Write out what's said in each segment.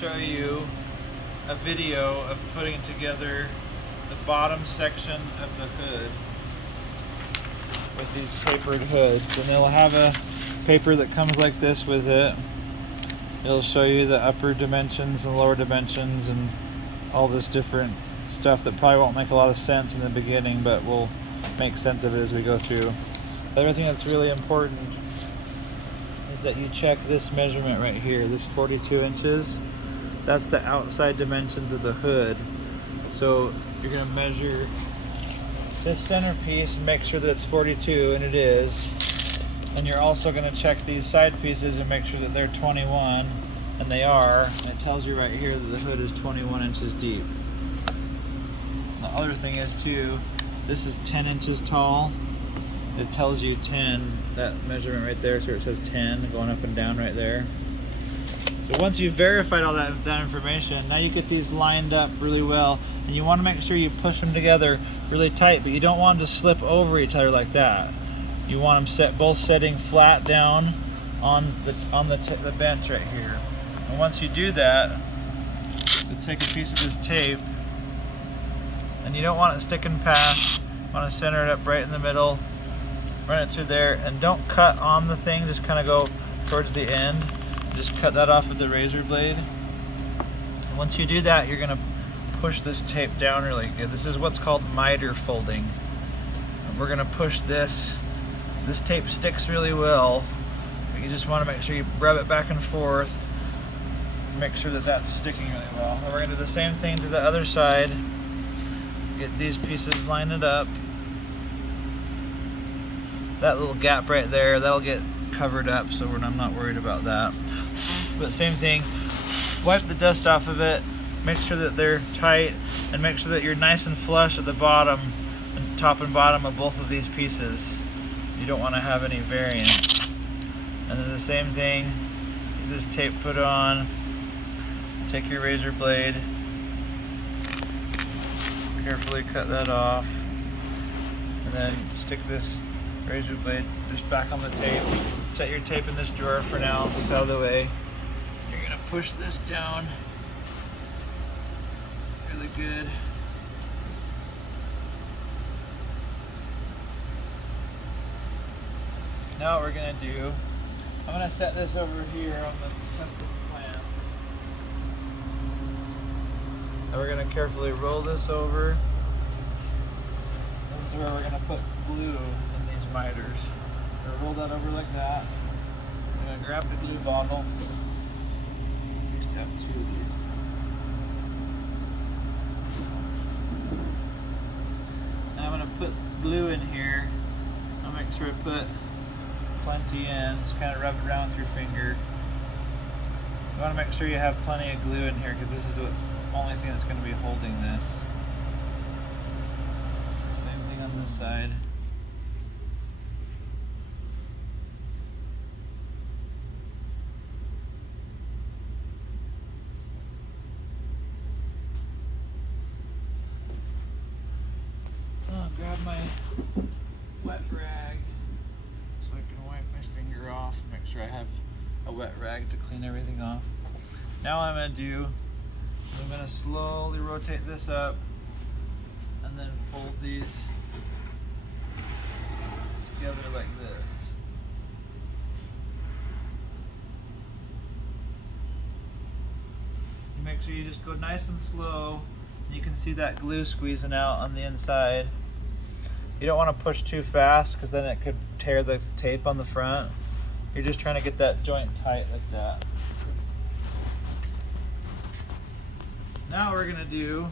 show you a video of putting together the bottom section of the hood with these tapered hoods, and they'll have a paper that comes like this with it. It'll show you the upper dimensions and lower dimensions and all this different stuff that probably won't make a lot of sense in the beginning, but we'll make sense of it as we go through. The other thing that's really important is that you check this measurement right here, this 42 inches. That's the outside dimensions of the hood. So you're going to measure this centerpiece and make sure that it's 42, and it is. And you're also going to check these side pieces and make sure that they're 21, and they are. And it tells you right here that the hood is 21 inches deep. The other thing is too, this is 10 inches tall. It tells you 10, that measurement right there, so it says 10 going up and down right there. So once you've verified all that information, now you get these lined up really well, and you want to make sure you push them together really tight, but you don't want them to slip over each other like that. You want them both setting flat down on the bench right here. And once you do that, you take a piece of this tape, and you don't want it sticking past. You want to center it up right in the middle, run it through there, and don't cut on the thing, just kind of go towards the end. Just cut that off with the razor blade. And once you do that, you're going to push this tape down really good. This is what's called miter folding. And we're going to push this. This tape sticks really well, but you just want to make sure you rub it back and forth. Make sure that that's sticking really well. And we're going to do the same thing to the other side. Get these pieces lined up. That little gap right there, that'll get covered up, so I'm not worried about that. But same thing, wipe the dust off of it, make sure that they're tight, and make sure that you're nice and flush at the bottom, and top and bottom of both of these pieces. You don't want to have any variance. And then the same thing, get this tape put on, take your razor blade, carefully cut that off, and then stick this razor blade just back on the tape. Set your tape in this drawer for now so it's out of the way. You're going to push this down really good. Now what we're going to do, I'm going to set this over here on the custom plans. And we're going to carefully roll this over. This is where we're going to put glue in these miters. We're going to roll that over like that. I'm going to grab the glue bottle. We used to have two of these. Now I'm going to put glue in here. I'll make sure I put plenty in. Just kind of rub it around with your finger. You want to make sure you have plenty of glue in here, because this is the only thing that's going to be holding this. Same thing on this side. I'll grab my wet rag so I can wipe my finger off, make sure I have a wet rag to clean everything off. Now what I'm going to do, I'm going to slowly rotate this up and then fold these together like this. You make sure you just go nice and slow. You can see that glue squeezing out on the inside. You don't want to push too fast, because then it could tear the tape on the front. You're just trying to get that joint tight like that. Now we're going to do,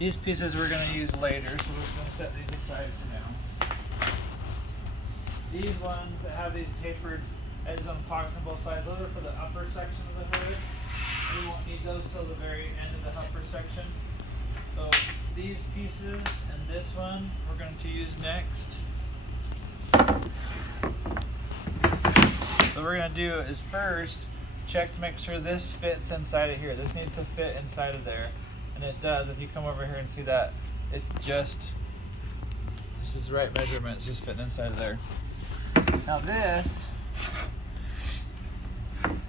these pieces we're going to use later, so we're just going to set these aside for now. These ones that have these tapered edges on the pockets on both sides, those are for the upper section of the hood. We won't need those till the very end of the upper section. So these pieces and this one we're going to use next. So what we're going to do is first check to make sure this fits inside of here. This needs to fit inside of there, and it does. If you come over here and see that, it's just, this is the right measurement, it's just fitting inside of there. Now this,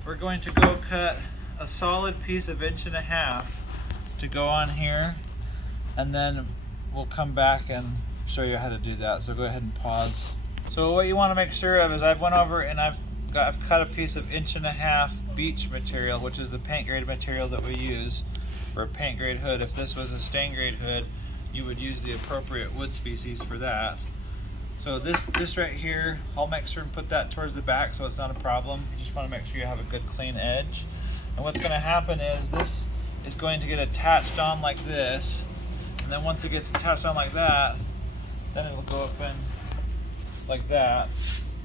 we're going to go cut a solid piece of 1.5 inches to go on here, and then we'll come back and show you how to do that. So go ahead and pause. So what you want to make sure of is I've went over and I've cut a piece of 1.5 inch beech material, which is the paint grade material that we use for a paint grade hood. If this was a stain grade hood, you would use the appropriate wood species for that. So this right here, I'll make sure and put that towards the back so it's not a problem. You just want to make sure you have a good clean edge. And what's going to happen is this is going to get attached on like this, and then once it gets attached on like that, then it'll go up in like that.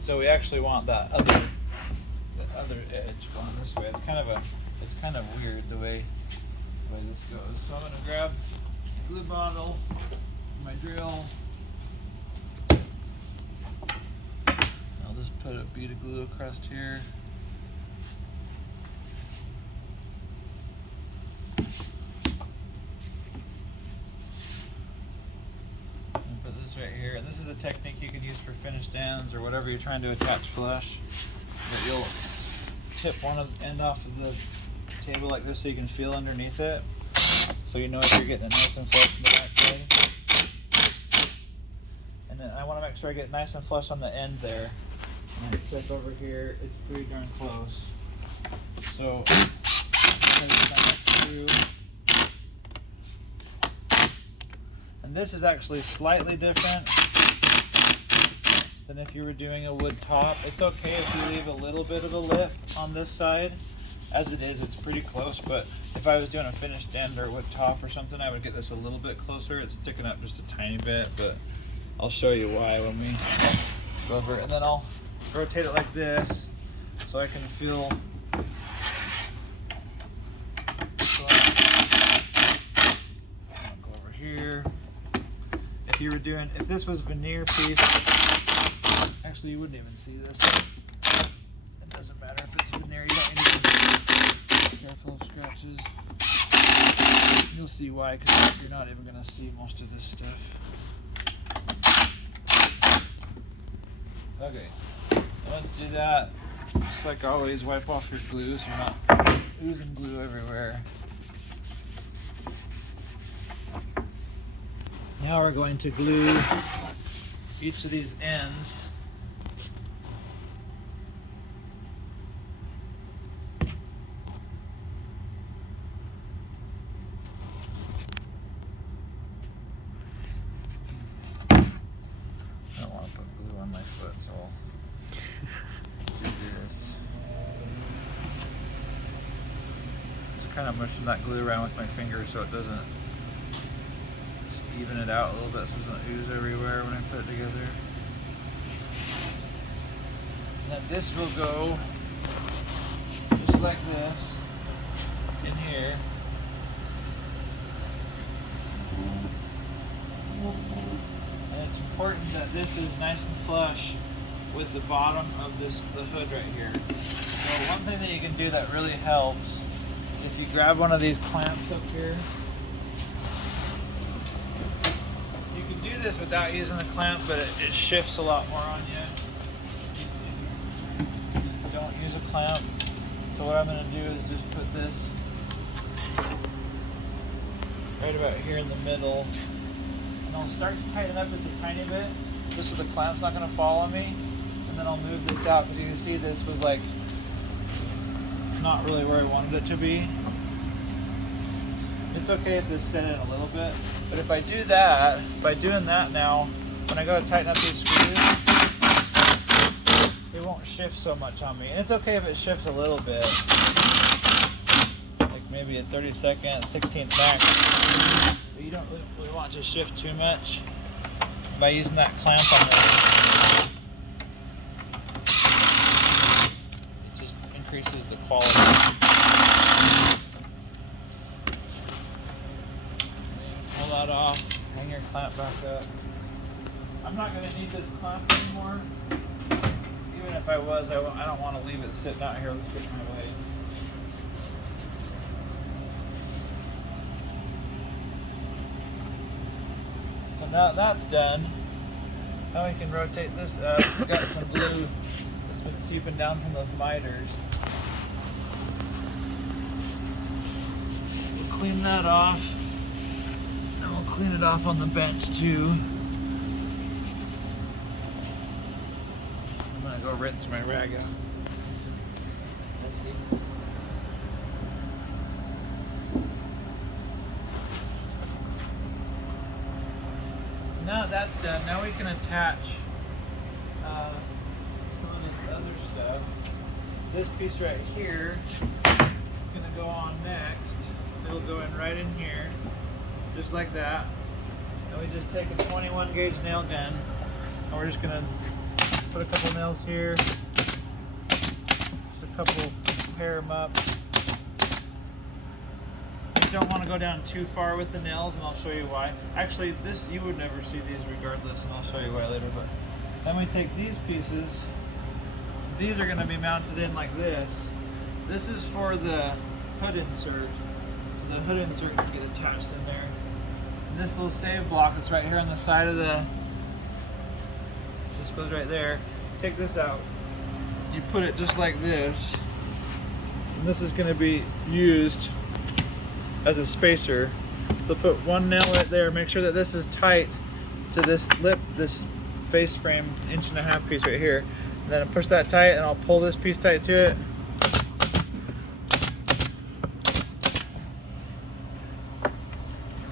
So we actually want that other edge going this way. It's kind of weird the way this goes. So I'm going to grab a glue bottle, my drill. I'll just put a bead of glue across here. And put this right here. And this is a technique you can use for finished ends or whatever you're trying to attach flush. But you'll tip one end off of the table like this so you can feel underneath it. So you know if you're getting it nice and flush from the back side. And then I want to make sure I get nice and flush on the end there. And I check over here, it's pretty darn close. So and this is actually slightly different than if you were doing a wood top. It's okay if you leave a little bit of a lip on this side. As it is, it's pretty close, but if I was doing a finished end or wood top or something, I would get this a little bit closer. It's sticking up just a tiny bit, but I'll show you why when we go over it. And then I'll rotate it like this so I can feel. So I'll go over here. If this was veneer piece, actually you wouldn't even see this. It doesn't matter if it's veneer, you don't need to be careful of scratches. You'll see why, because you're not even going to see most of this stuff. Okay, let's do that. Just like always, wipe off your glue so you're not oozing glue everywhere. Now we're going to glue each of these ends. I don't want to put glue on my foot, so I'll do this. Just kind of mushing that glue around with my finger so it doesn't even it out a little bit so it doesn't ooze everywhere when I put it together. And then this will go just like this in here. And it's important that this is nice and flush with the bottom of the hood right here. So one thing that you can do that really helps is if you grab one of these clamps up here. Do this without using the clamp, but it shifts a lot more on you if you don't use a clamp. So what I'm going to do is just put this right about here in the middle, and I'll start to tighten up just a tiny bit, just so the clamp's not going to fall on me. And then I'll move this out because you can see this was like not really where I wanted it to be. It's okay if this set in a little bit, but if I do that, by doing that now, when I go to tighten up these screws, it won't shift so much on me. And it's okay if it shifts a little bit, like maybe a 32nd, 16th max, but you don't really want it to shift too much by using that clamp on there. It just increases the quality. That off, hang your clamp back up. I'm not going to need this clamp anymore. Even if I was, I don't want to leave it sitting out here. Let's get my way. So now that's done. Now we can rotate this up. We've got some glue that's been seeping down from those miters. clean that off. And we'll clean it off on the bench too. I'm gonna go rinse my rag out. Let's see. So now that that's done, now we can attach some of this other stuff. This piece right here is gonna go on next. It'll go in right in here, just like that. And we just take a 21 gauge nail gun, and we're just gonna put a couple nails here, just a couple, pair them up. You don't want to go down too far with the nails, and I'll show you why. Actually, this, you would never see these regardless, and I'll show you why later. But then we take these pieces. These are going to be mounted in like this. This is for the hood insert. So the hood insert can get attached in there. And this little save block that's right here on the side of the, just goes right there. Take this out. You put it just like this. And this is going to be used as a spacer. So put one nail right there. Make sure that this is tight to this lip, this face frame 1.5 piece right here. And then I push that tight, and I'll pull this piece tight to it.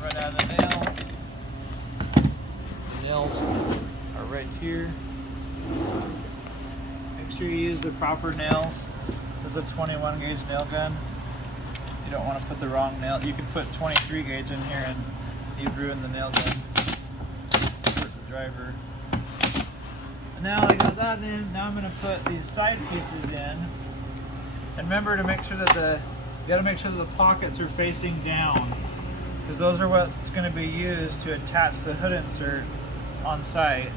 Run out of the nails. The nails are right here. Make sure you use the proper nails. This is a 21 gauge nail gun. You don't want to put the wrong nail. You can put 23 gauge in here and you'd ruin the nail gun. Hurt the driver. Now I got that in, now I'm going to put these side pieces in. And remember to make sure that you got to make sure that the pockets are facing down, because those are what's going to be used to attach the hood insert on site.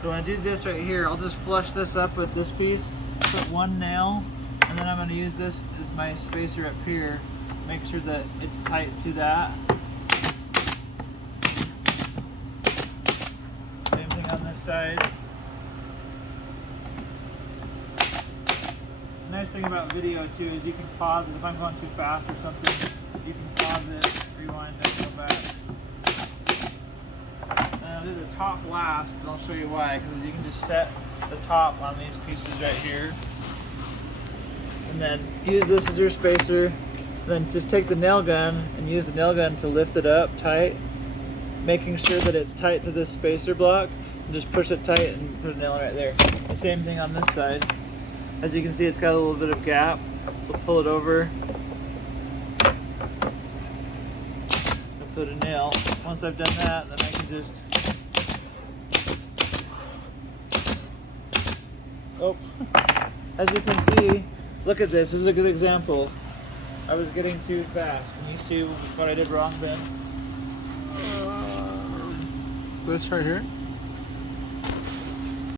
So when I do this right here, I'll just flush this up with this piece, put one nail, and then I'm going to use this as my spacer up here. Make sure that it's tight to that. Same thing on this side. The nice thing about video too is you can pause it. If I'm going too fast or something, you can pause it, rewind it, go back. Now do the top last, and I'll show you why, because you can just set the top on these pieces right here. And then use this as your spacer. Then just take the nail gun and use the nail gun to lift it up tight, making sure that it's tight to this spacer block, and just push it tight and put a nail right there. The same thing on this side. As you can see, it's got a little bit of gap, so pull it over and put a nail. Once I've done that, then I can just, oh, as you can see, look at this. This is a good example. I was getting too fast. Can you see what I did wrong, Ben? This right here?